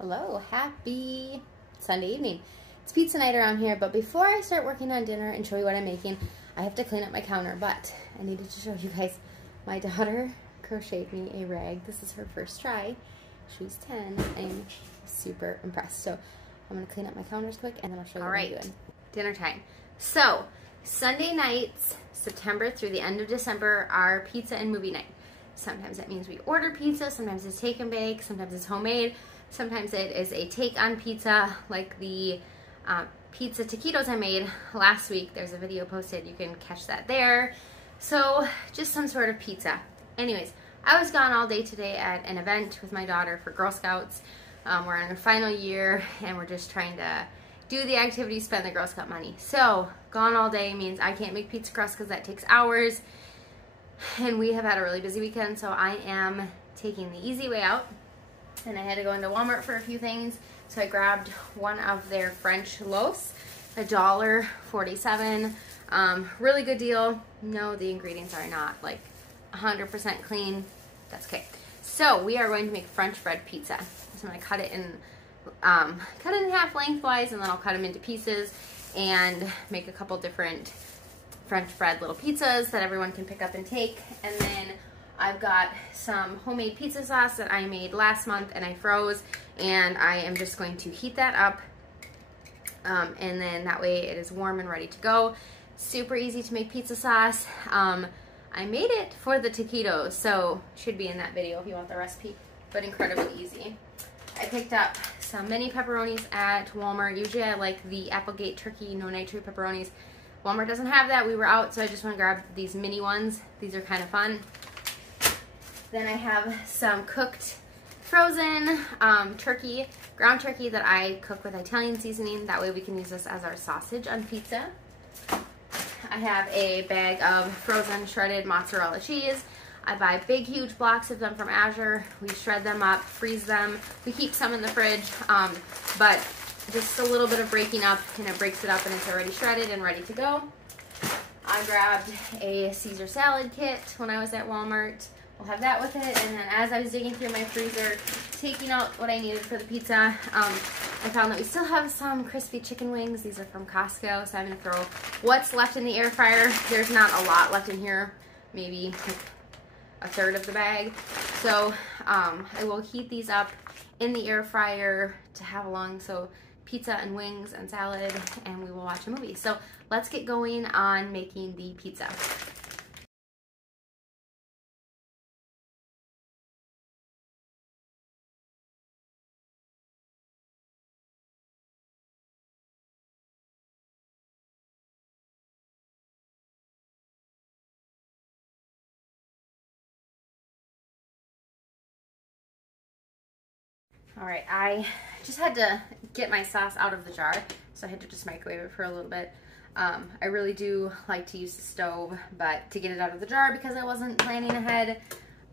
Hello, happy Sunday evening. It's pizza night around here, but before I start working on dinner and show you what I'm making, I have to clean up my counter, but I needed to show you guys. My daughter crocheted me a rag. This is her first try. She's 10. I'm super impressed. So I'm going to clean up my counters quick, and then I'll show you what I'm doing. Dinner time. So, Sunday nights, September through the end of December, are pizza and movie night. Sometimes that means we order pizza, sometimes it's take and bake, sometimes it's homemade, sometimes it is a take on pizza, like the pizza taquitos I made last week. There's a video posted, you can catch that there. So, just some sort of pizza. Anyways, I was gone all day today at an event with my daughter for Girl Scouts. We're in our final year, and we're just trying to do the activity, spend the Girl Scout money. So, gone all day means I can't make pizza crust because that takes hours. And we have had a really busy weekend, so I am taking the easy way out. And I had to go into Walmart for a few things, so I grabbed one of their French loaves, $1.47. Really good deal. No, the ingredients are not like 100% clean. That's okay. So we are going to make French bread pizza. So I'm going to cut it in half lengthwise, and then I'll cut them into pieces and make a couple different French bread little pizzas that everyone can pick up and take. And then I've got some homemade pizza sauce that I made last month and I froze, and I am just going to heat that up, and then that way it is warm and ready to go. Super easy to make pizza sauce. I made it for the taquitos, so should be in that video if you want the recipe, but incredibly easy. I picked up some mini pepperonis at Walmart. Usually I like the Applegate turkey no nitrate pepperonis. Walmart doesn't have that. We were out, so I just want to grab these mini ones. These are kind of fun. Then I have some cooked frozen turkey, ground turkey that I cook with Italian seasoning. That way we can use this as our sausage on pizza. I have a bag of frozen shredded mozzarella cheese. I buy big, huge blocks of them from Azure. We shred them up, freeze them. We keep some in the fridge, but just a little bit of breaking up, and it breaks it up, and it's already shredded and ready to go. I grabbed a Caesar salad kit when I was at Walmart. We'll have that with it. And then as I was digging through my freezer, taking out what I needed for the pizza, I found that we still have some crispy chicken wings. These are from Costco, so I'm going to throw what's left in the air fryer. There's not a lot left in here, maybe like a third of the bag. So I will heat these up in the air fryer to have along. So pizza and wings and salad, and we will watch a movie. So let's get going on making the pizza. All right, I just had to get my sauce out of the jar, so I had to just microwave it for a little bit. I really do like to use the stove, but to get it out of the jar, because I wasn't planning ahead,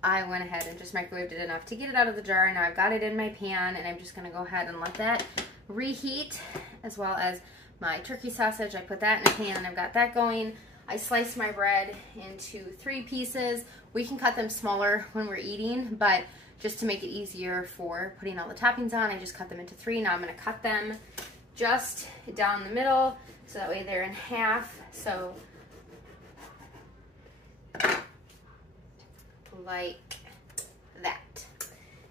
I went ahead and just microwaved it enough to get it out of the jar. Now I've got it in my pan, and I'm just gonna go ahead and let that reheat, as well as my turkey sausage. I put that in a pan, and I've got that going. I sliced my bread into 3 pieces. We can cut them smaller when we're eating, but just to make it easier for putting all the toppings on, I just cut them into 3. Now I'm going to cut them just down the middle, so that way they're in half. So like that.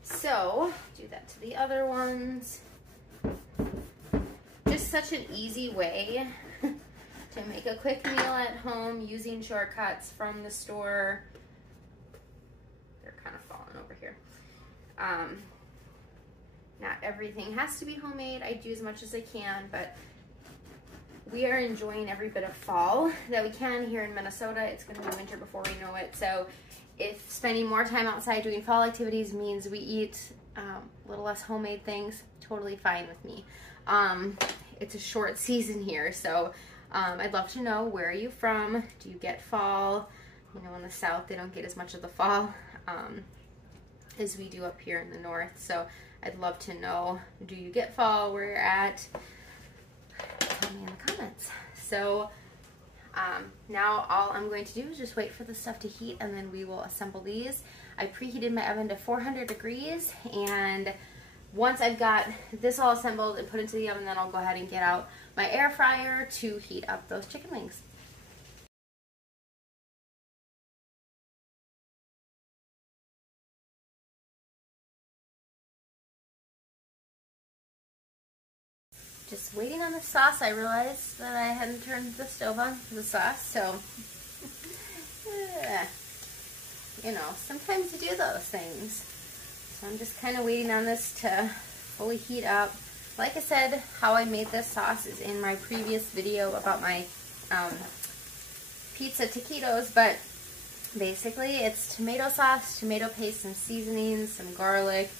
So do that to the other ones. Just such an easy way to make a quick meal at home using shortcuts from the store. They're kind of falling over here. Not everything has to be homemade. I do as much as I can, but we are enjoying every bit of fall that we can here in Minnesota. It's going to be winter before we know it. So if spending more time outside doing fall activities means we eat a little less homemade things, totally fine with me. It's a short season here, so I'd love to know, where are you from? Do you get fall? You know, in the South, they don't get as much of the fall as we do up here in the North. So I'd love to know, do you get fall where you're at? Tell me in the comments. So now all I'm going to do is just wait for the stuff to heat, and then we will assemble these. I preheated my oven to 400 degrees, and once I've got this all assembled and put into the oven, then I'll go ahead and get out my air fryer to heat up those chicken wings. Just waiting on the sauce, I realized that I hadn't turned the stove on for the sauce, so, you know, sometimes you do those things. So I'm just kind of waiting on this to fully heat up. Like I said, how I made this sauce is in my previous video about my pizza taquitos, but basically it's tomato sauce, tomato paste, some seasonings, some garlic,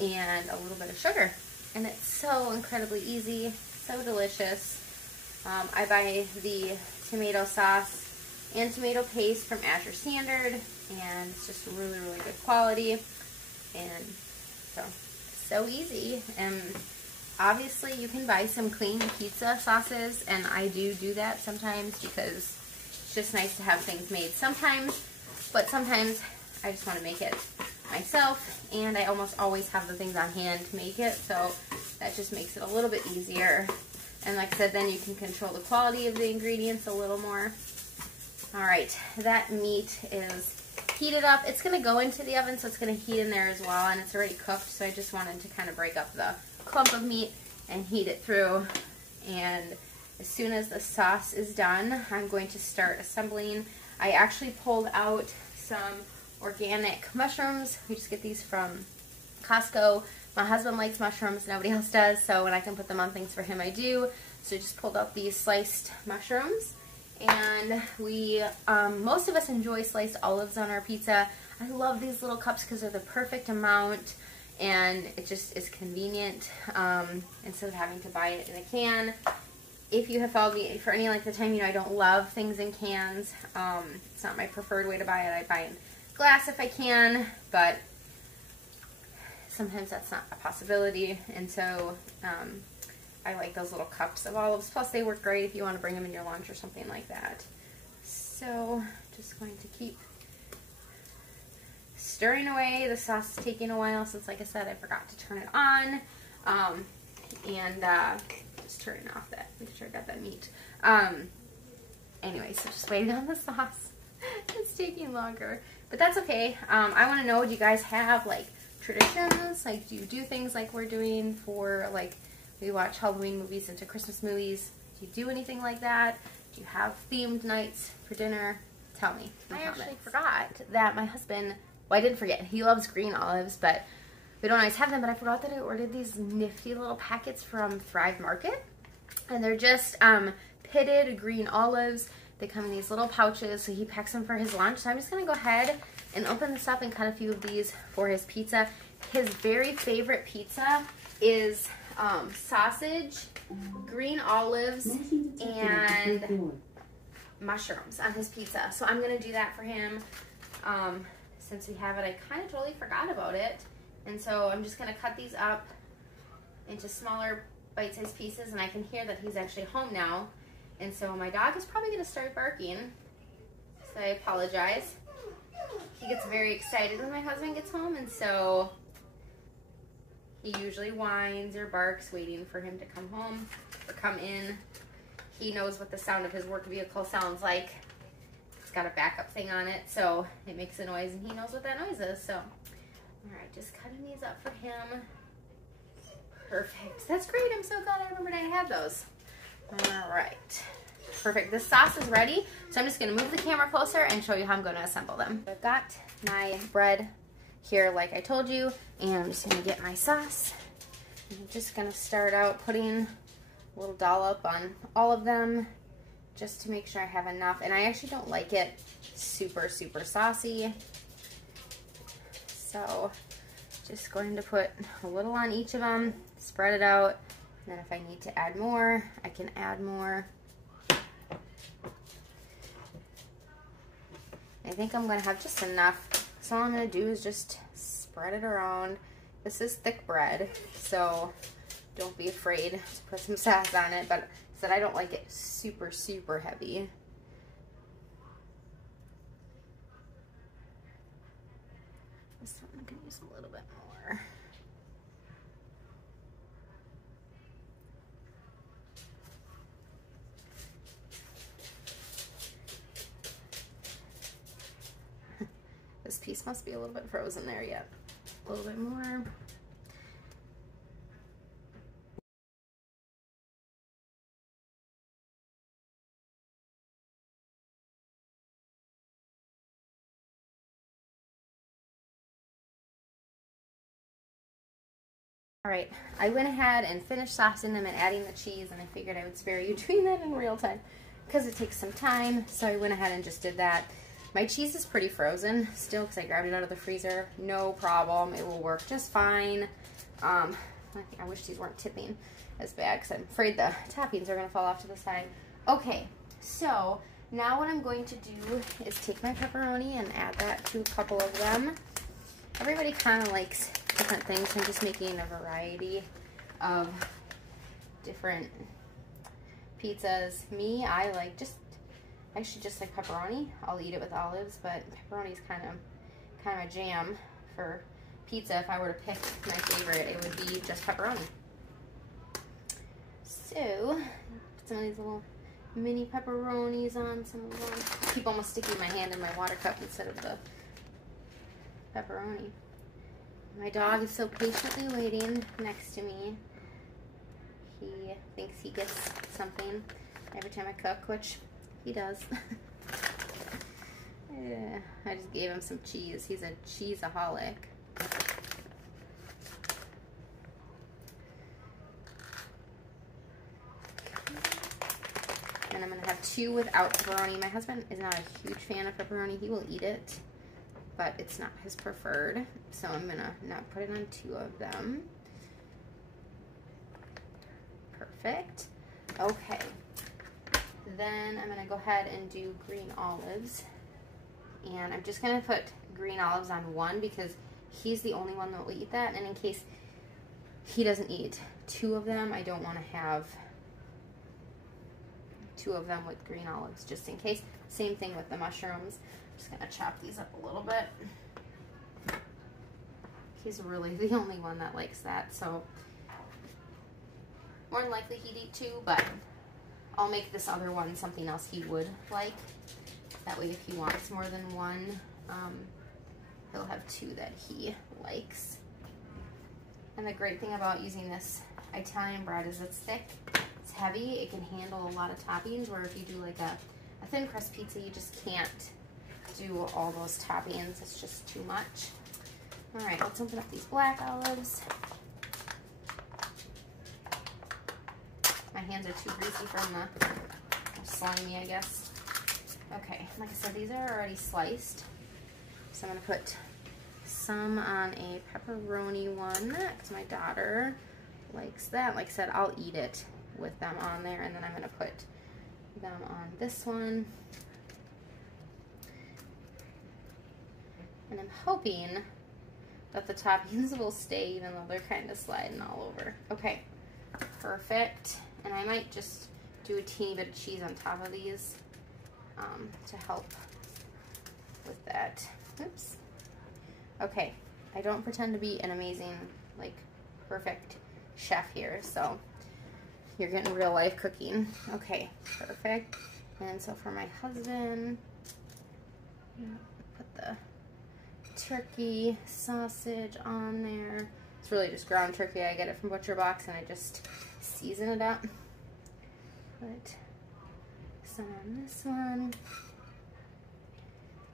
and a little bit of sugar. And it's so incredibly easy, so delicious. I buy the tomato sauce and tomato paste from Azure Standard, and it's just really, really good quality. And so easy. And obviously you can buy some clean pizza sauces, and I do that sometimes because it's just nice to have things made sometimes, but sometimes I just want to make it myself, and I almost always have the things on hand to make it, so that just makes it a little bit easier. And like I said, then you can control the quality of the ingredients a little more. Alright, that meat is heated up. It's going to go into the oven, so it's going to heat in there as well, and it's already cooked, so I just wanted to kind of break up the clump of meat and heat it through. And as soon as the sauce is done, I'm going to start assembling. I actually pulled out some organic mushrooms. We just get these from Costco. My husband likes mushrooms, nobody else does, so when I can put them on things for him, I do. So I just pulled out these sliced mushrooms, and we, most of us enjoy sliced olives on our pizza. I love these little cups because they're the perfect amount, and it just is convenient instead of having to buy it in a can. If you have followed me for any length of time, you know I don't love things in cans. It's not my preferred way to buy it. I buy in glass if I can, but sometimes that's not a possibility, and so I like those little cups of olives. Plus they work great if you want to bring them in your lunch or something like that. So just going to keep stirring away. The sauce is taking a while since, like I said, I forgot to turn it on, and just turning off that, make sure I got that meat. Anyway, so just waiting on the sauce. It's taking longer, but that's okay. I want to know, do you guys have like traditions? Like, do you do things like we're doing for, like, we watch Halloween movies into Christmas movies? Do you do anything like that? Do you have themed nights for dinner? Tell me. I actually forgot that my husband, well, I didn't forget, he loves green olives, but we don't always have them, but I forgot that I ordered these nifty little packets from Thrive Market, and they're just pitted green olives. They come in these little pouches, so he packs them for his lunch. So I'm just going to go ahead and open this up and cut a few of these for his pizza. His very favorite pizza is sausage, green olives, and mushrooms on his pizza. So I'm going to do that for him. Since we have it, I kind of totally forgot about it. And so I'm just going to cut these up into smaller bite-sized pieces, and I can hear that he's actually home now. And so my dog is probably going to start barking, so I apologize. He gets very excited when my husband gets home, and so he usually whines or barks waiting for him to come home or come in. He knows what the sound of his work vehicle sounds like. It's got a backup thing on it, so it makes a noise, and he knows what that noise is. So, all right, just cutting these up for him. Perfect. That's great. I'm so glad I remembered I had those. All right. Perfect. This sauce is ready, so I'm just going to move the camera closer and show you how I'm going to assemble them. I've got my bread here like I told you, and I'm just going to get my sauce. I'm just going to start out putting a little dollop on all of them just to make sure I have enough. And I actually don't like it super, super saucy, so just going to put a little on each of them, spread it out, and then if I need to add more, I can add more. I think I'm going to have just enough, so all I'm going to do is just spread it around. This is thick bread, so don't be afraid to put some sauce on it, but I don't like it super, super heavy. This one I can use a little bit more. This must be a little bit frozen there yet. A little bit more. All right, I went ahead and finished saucing them and adding the cheese, and I figured I would spare you doing that in real time because it takes some time, so I went ahead and just did that. My cheese is pretty frozen still because I grabbed it out of the freezer. No problem, it will work just fine. I wish these weren't tipping as bad because I'm afraid the toppings are going to fall off to the side. Okay, so now what I'm going to do is take my pepperoni and add that to a couple of them. Everybody kind of likes different things. I'm just making a variety of different pizzas. Me, I like actually just like pepperoni. I'll eat it with olives, but pepperoni is kind of a jam for pizza. If I were to pick my favorite, it would be just pepperoni. So, put some of these little mini pepperonis on some of them. Keep almost sticking my hand in my water cup instead of the pepperoni. My dog is so patiently waiting next to me. He thinks he gets something every time I cook, which he does. Yeah, I just gave him some cheese. He's a cheeseaholic. And I'm going to have 2 without pepperoni. My husband is not a huge fan of pepperoni. He will eat it, but it's not his preferred. So I'm going to not put it on 2 of them. Perfect. Okay. Then I'm going to go ahead and do green olives. And I'm just going to put green olives on 1 because he's the only one that will eat that. And in case he doesn't eat 2 of them, I don't want to have 2 of them with green olives just in case. Same thing with the mushrooms. I'm just going to chop these up a little bit. He's really the only one that likes that, so more than likely he'd eat 2, but I'll make this other one something else he would like. That way if he wants more than 1, he'll have 2 that he likes. And the great thing about using this Italian bread is it's thick, it's heavy, it can handle a lot of toppings, where if you do like a thin crust pizza, you just can't do all those toppings. It's just too much. All right, let's open up these black olives. My hands are too greasy from the slimy, I guess. Okay, like I said, these are already sliced. So I'm gonna put some on a pepperoni one, because my daughter likes that. Like I said, I'll eat it with them on there, and then I'm gonna put them on this one. And I'm hoping that the toppings will stay even though they're kind of sliding all over. Okay, perfect. And I might just do a teeny bit of cheese on top of these to help with that. Oops. Okay, I don't pretend to be an amazing, like, perfect chef here, so you're getting real life cooking. Okay, perfect. And so for my husband, put the turkey sausage on there. It's really just ground turkey. I get it from Butcher Box and I just season it up. Put some on this one.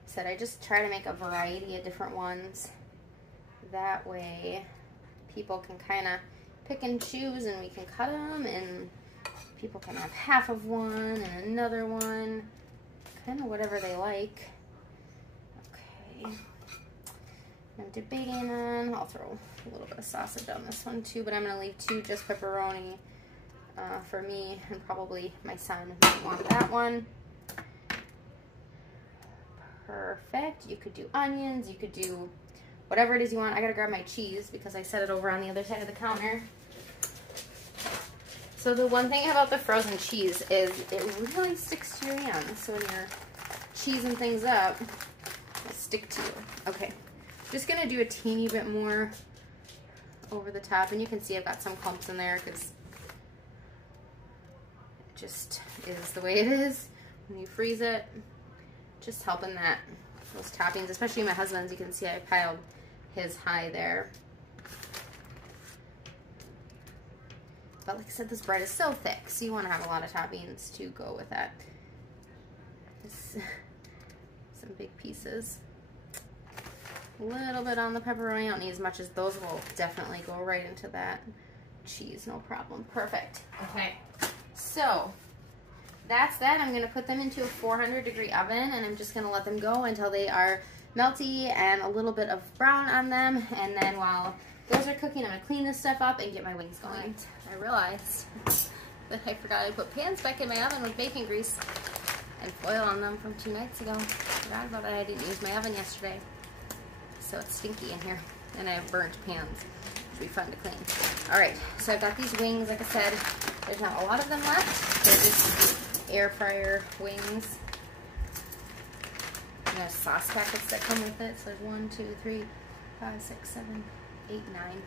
Said I just try to make a variety of different ones. That way people can kind of pick and choose, and we can cut them, and people can have half of one and another one, kind of whatever they like. Okay. I'm debating on, I'll throw a little bit of sausage on this one too, but I'm going to leave 2 just pepperoni for me, and probably my son might want that one. Perfect. You could do onions, you could do whatever it is you want. I gotta grab my cheese because I set it over on the other side of the counter. So the one thing about the frozen cheese is it really sticks to your hands. So when you're cheesing things up, it'll stick to you. Okay, just gonna do a teeny bit more over the top, and you can see I've got some clumps in there because it just is the way it is when you freeze it. Just helping that those toppings, especially my husband's. You can see I piled his high there. But like I said, this bread is so thick, so you want to have a lot of toppings to go with that. Some big pieces. A little bit on the pepperoni. I don't need as much as those will definitely go right into that cheese, no problem. Perfect. Okay, so that's that. I'm going to put them into a 400-degree oven, and I'm just going to let them go until they are melty and a little bit of brown on them. And then while those are cooking, I'm going to clean this stuff up and get my wings going. Right. I realized that I forgot I put pans back in my oven with bacon grease and foil on them from 2 nights ago. Forgot about that. I didn't use my oven yesterday, so it's stinky in here, and I have burnt pans. It'll be fun to clean. All right, so I've got these wings. Like I said, there's not a lot of them left. They're just air fryer wings. And there's sauce packets that come with it. So there's 1, 2, 3, 5, 6, 7, 8,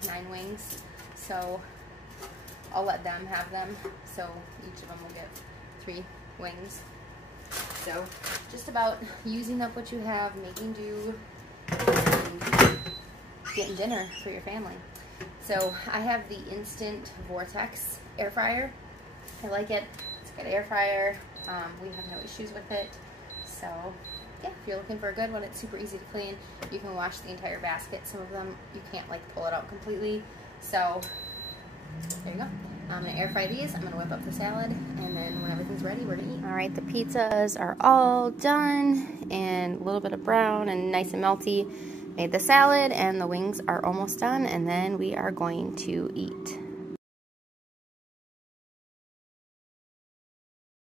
9 wings. So I'll let them have them. So each of them will get 3 wings. So just about using up what you have, making do, and getting dinner for your family. So I have the Instant Vortex air fryer. I like it. It's a good air fryer. We have no issues with it. So yeah, if you're looking for a good one, it's super easy to clean. You can wash the entire basket. Some of them you can't like pull it out completely. So there you go. I'm gonna air fry these. I'm gonna whip up the salad, and then when everything's ready, we're gonna eat. All right, the pizzas are all done, and a little bit of brown and nice and melty. Made the salad, and the wings are almost done, and then we are going to eat.